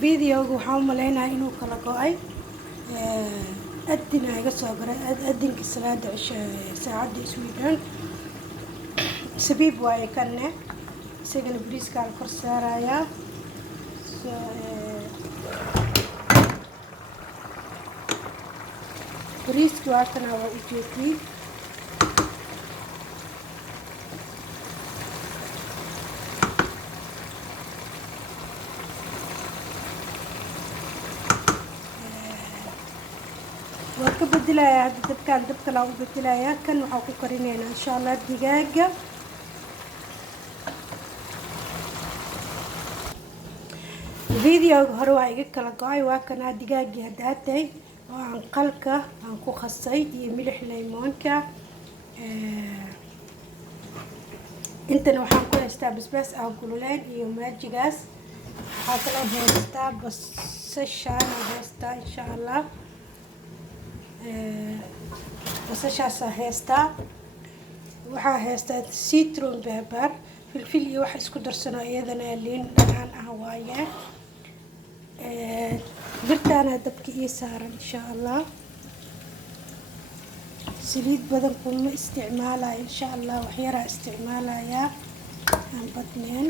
فيديو waxaan maleynayaa inuu kala go'ay adin ay soo garay adinka salaada saacada Sweden sabiib way kanne isagana bariiska la kor saaraya bariiska waa kana waa u jeedii وكبدلايا هاد الدبكان دبكة لا وبدلايا كان waxaa ku karinayna insha Allah digaaga video hore waa iga kala go'ay waa kana digaagii hadaatay oo aan qalka aan ku khasay iyo milix laymoonka intana waxaan ku haystaa basbaas aan kululeen iyo maajigaas waxaa kala haystaa basashaan haystaa insha Allah basashaas heestaa waxaa heestaa citron pepper filfil iyo wax isku darsano iyadana liin dhanaan ah waaye birtaana dabka ii saaran insha Allah saliid badan kuma isticmaalayo insha Allah wax yar isticmaalaya aan badneen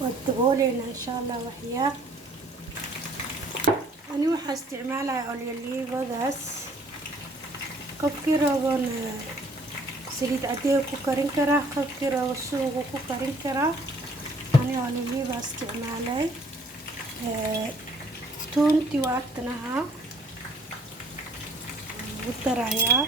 وتقولين إن شاء الله وحياة أنا وح استعمالها أولي بس كفكرة ون سريد أديه كوكرين كرا كفكرة وسوق كوكرين كرا أنا أولي بس استعمالي تونتي وقتناها وترايا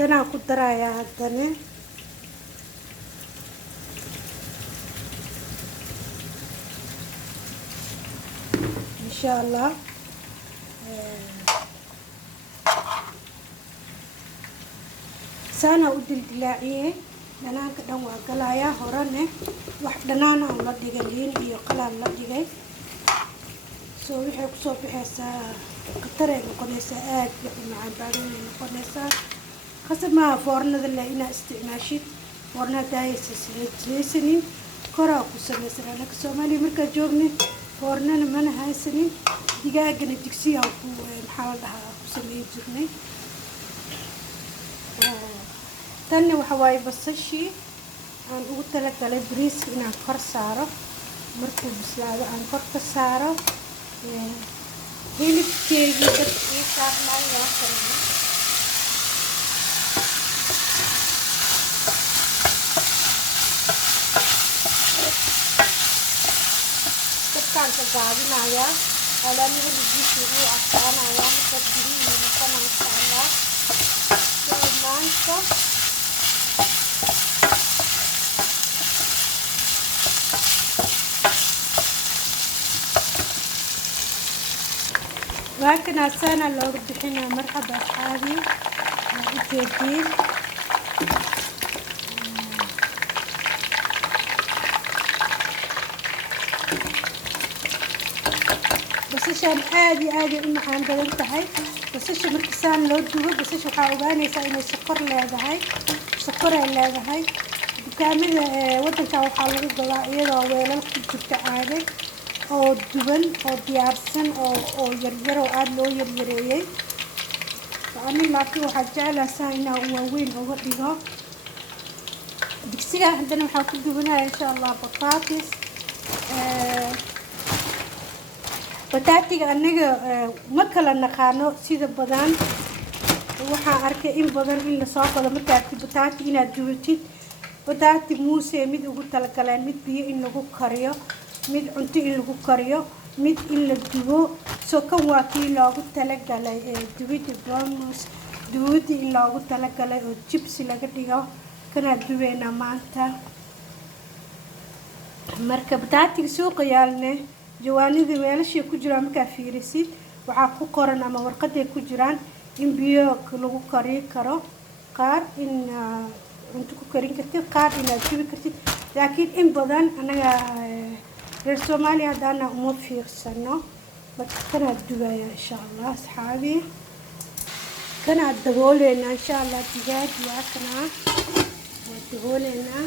أنا أقول درايا هادني إن شاء الله سانا أودي الدلاعية لأنا كده وقلايا هرانة واحدة نانا ولا دجاجين يقلا لا دجاج سوي حق صوفي حسا قطرة مقنسة مع بعدين مقنسة خاصة ما فورنا ذا اللي إنا استعماشيت فورنا دايس سنين كرا قسمة سنة كسومالي مركز جوبني فورنا لمن هاي سنين دقائق نتكسي أو محاولها قسمة جوبني تاني وحواي بصشي عن قلت لك على بريس إنا كر سعره مركز بسلاده عن كر سعره هيلي كتيجي بس إيه صار معي وصلنا كان تجاربنا على اللي بيجي يقول عشان أيام تدري مثلا إن شاء الله المانسة لكن السنة لو بدحنا مرحبا أصحابي جديد بسشان عادي المحان بدل تهاي بسش مركزان لو دوبه بسش وحاوغاني ساينو سكر لهاي سكر لهاي كامل ودن كاو حالو غلا iyadoo weelal ku jirta caadi oo duban oo diyaarsan oo yaryar oo aad loo yaryareeyay ani laakiin waxa jecelahay inaan waaweyn uga dhigo digsiga hadana waxa ku dubanayaa insha Allah batatis bataatiga aniga ma kala naqaano sida badan waxaan arkay in badan in la soo gado markaad bataati inaad dubatid bataati muuse mid ugu talagaleen mid biyo in lagu kariyo mid cunto in lagu kariyo mid in la dubo soo kan waa kii loogu talagalay dubida baamus dubida in loogu talagalay oo jibsi laga dhigo kana dubeena maanta marka bataatiga suuqa yaalne jawaanida weelasha ku jiraan marka fiirisid waxaa ku qoran ama warqad ay ku jiraan in biyo lagu kari karo qaar in cunto ku karin kartid qaar inaad dubi kartid laakiin in badan anaga reer Soomaaliya hadana uma fiirsano marka kana dubaya insha Allah asxaabi kana daboolena insha Allah digaag waa kana daboolena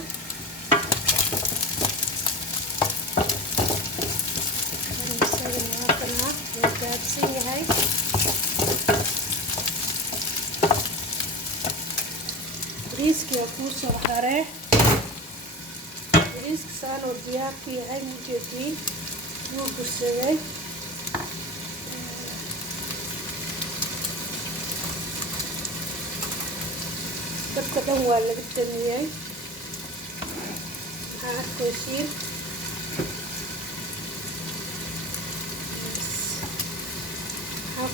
yahay bariiska ku soo xaree bariiska saan oo diyaarka yahay mujeedin wuu gursaday dabka dhan waa laga damiyay arkaysiin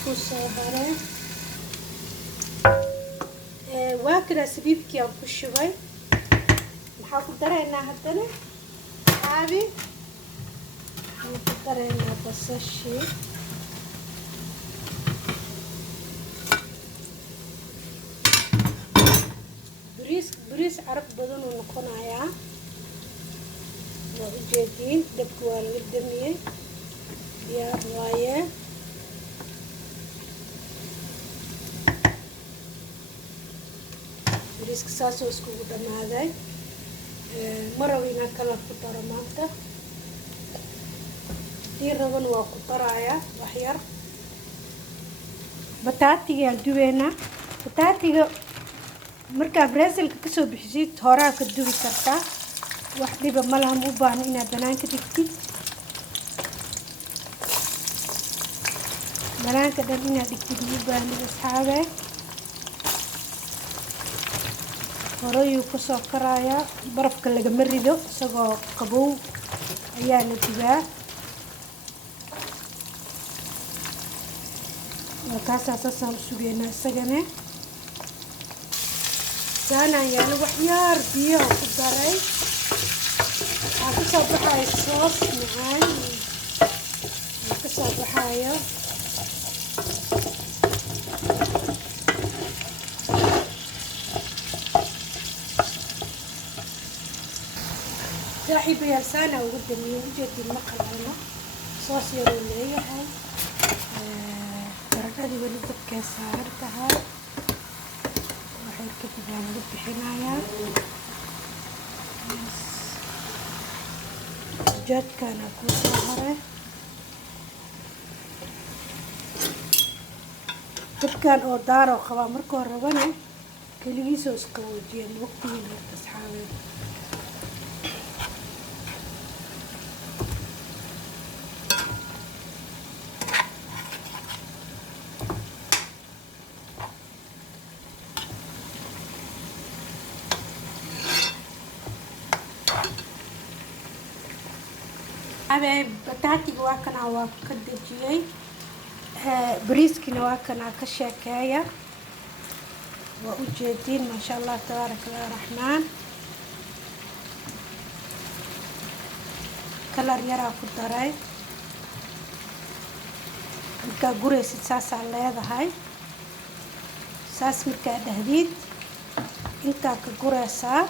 ku soo haray waa kala saliidkii aan ku shubay maxaa ku dareynaa haddana caabi ku dareynaa basashii bariis carab badan uu noqonayaa waa ujeediin dabka waa laga damiyey diyaar waaye bariiska saasoo iskugu dhamaaday maraw inaan kala ku daro maanta dii raban waa ku darayaa wax yar bataatigaan dubeynaa bataatiga markaa breselka kasoo bixisid horaa ka dubi kartaa wax dhiba malaha ma u baahno inaad banaanka dhigtid banaanka dhan inaad dhigtid ma u baahno asxaabe horayuu kasoo karayaa barafka lagama rido isagoo qabow ayaa la dubaa kaasaa saasaan u sugeynaa isagane saanaan yaalo waxyaar biyaha ku daray waxaa kasoo baxayo soos macaan kasoo baxayo saaxiibayaal saana ugu damiyo ujeedin ma qalano soos yaruu leeyahay baradhadii weli dabkay saaran tahay waxay kadib waa lagu bixinayaa ujeedkana ku soo haray dabkan oo daaroo qabaa marka horabana keligiisoo iska woojiya waqtigii marka asxaabeed bataatiga waa kana waa ka dejiyay bariiskina waa kana ka sheekeeya waa u jeedin ma sha Allah tabaaraka raxmaan kalar yara ku daray marka gureysid saasa leedahay saas marka dhahdid inta ka gureysaa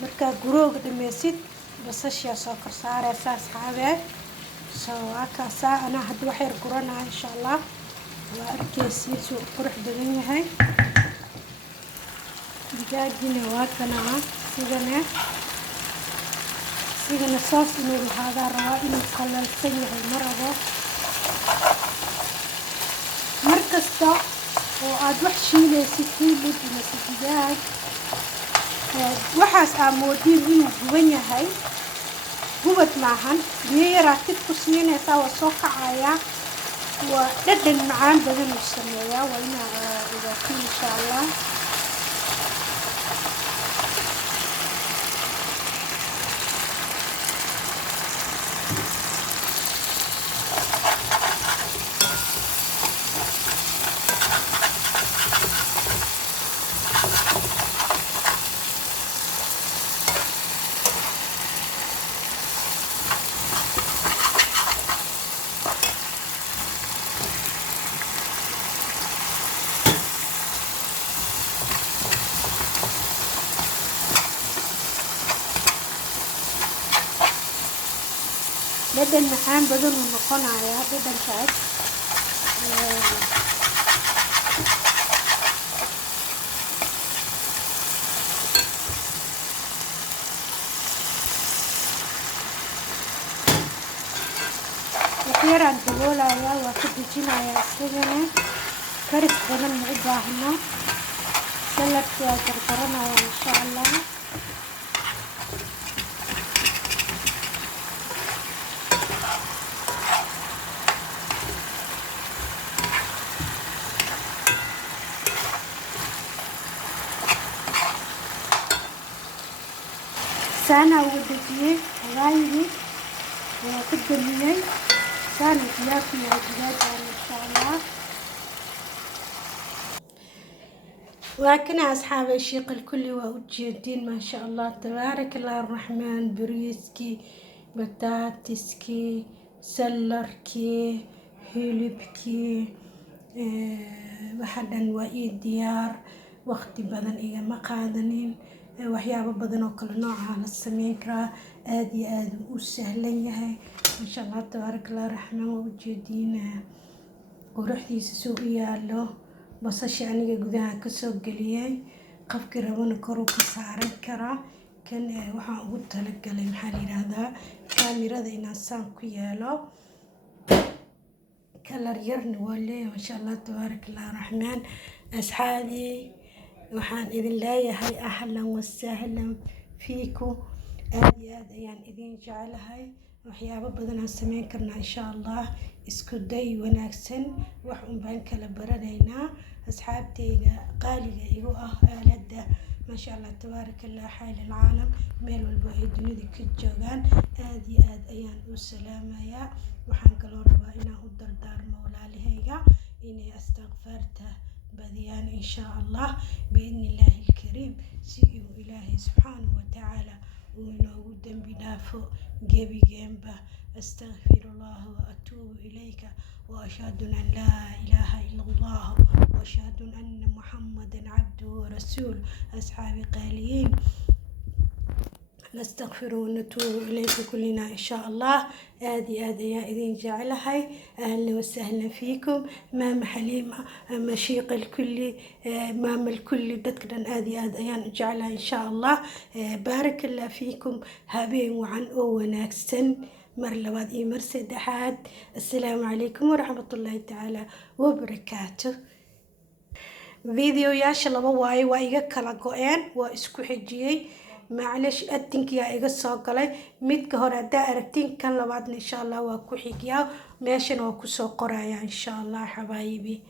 marka gurooga dhameysid basasha soo kor saaraysa asxaabe soo akaasa ana hadda wax yar guranaa insha Allah waa arkaysiin soo qurux badan yahay digaagina waa kana sidana soos inuu lahaada rabaa inuu qalalsan yahay marabo markasta oo aad wax shiilaysid hilib ama digaag waxaas amoodin inuu guban yahay gubad maahan biyo yaraa tib ku siinaysaa waa soo kacayaa وددن معان بدن السمية وإنا إذا في إن شاء الله. بدن معان بدن النقطة يا بدن شايف. وخير عند ولا يا وكل جنا يا سجنة كرس بدن معباهنا سلك يا كركرنا إن شاء الله. سانا ودجيه غايبي وقدميني سانا ياكل الدجاج إن شاء الله. لكن أصحاب الشيق الكل وأجيدين ما شاء الله تبارك الله الرحمن بريسكي بطاطسكي سلركي هيلبكي waxaan waa ii diyaar waqti badan igama qaadanin waxyaabo badan oo kala nooca la sameyn karaa aad iyo aad u sahlan yahay ma sha Allah tabarakallah raxmaan waa ujeediina quruxdiisa soo yaalo basasha aniga gudaha ka soo galiyay qafkii rabana kor ka saaran karaa kan waxaan ugu talagalay maxaa la yiraahdaa kaamirada inaan saan ku yeelo كلر يرن ولي ما شاء الله تبارك الله الرحمن أصحابي وحان إذن لا هاي أهلا وسهلا فيكم آدي يعني إذن جعل هاي وحيابا بدنا سمين كرنا إن شاء الله اسكو داي وناكسن وحن بانك لبردينا أصحابتي قالي إيقو آلده ما شاء الله تبارك الله حال العالم ميل والبعيد ندي كجوغان آدي أيان والسلام يا waxaan kaloo rabaa inaan u dardaarmo walaalahayga inay astaghfarta badiyaan insha Allah biidni illaahi alkariim si uu ilaahay subxaanahu wa tacaala uu inoogu dembi dhaafo gebigeenba astaghfirullah wa atuubu ilayka wa ashhadu an laa ilaaha illa allah wa ashhadu anna muhammadan cabduhu wa rasuuluhu asxaabi qaaliyiin نستغفر ونتوب إليك كلنا إن شاء الله آدي يا إذن جعلها أهلا وسهلا فيكم مام حليمة مشيق الكل مام الكل ذكرا آدي أيان جعلها إن شاء الله بارك الله فيكم هابين وعن وناكسن مر لباد مر سدحات السلام عليكم ورحمة الله تعالى وبركاته فيديو ياش لبا واي وايغا كلا غوين وا اسكو خجيي معلش أدنك يا إيجا ساقلي ميت كهرة دائرتين كان لبعضنا إن شاء الله وكو حكيا ماشي وكو سوقرايا إن شاء الله حبايبي.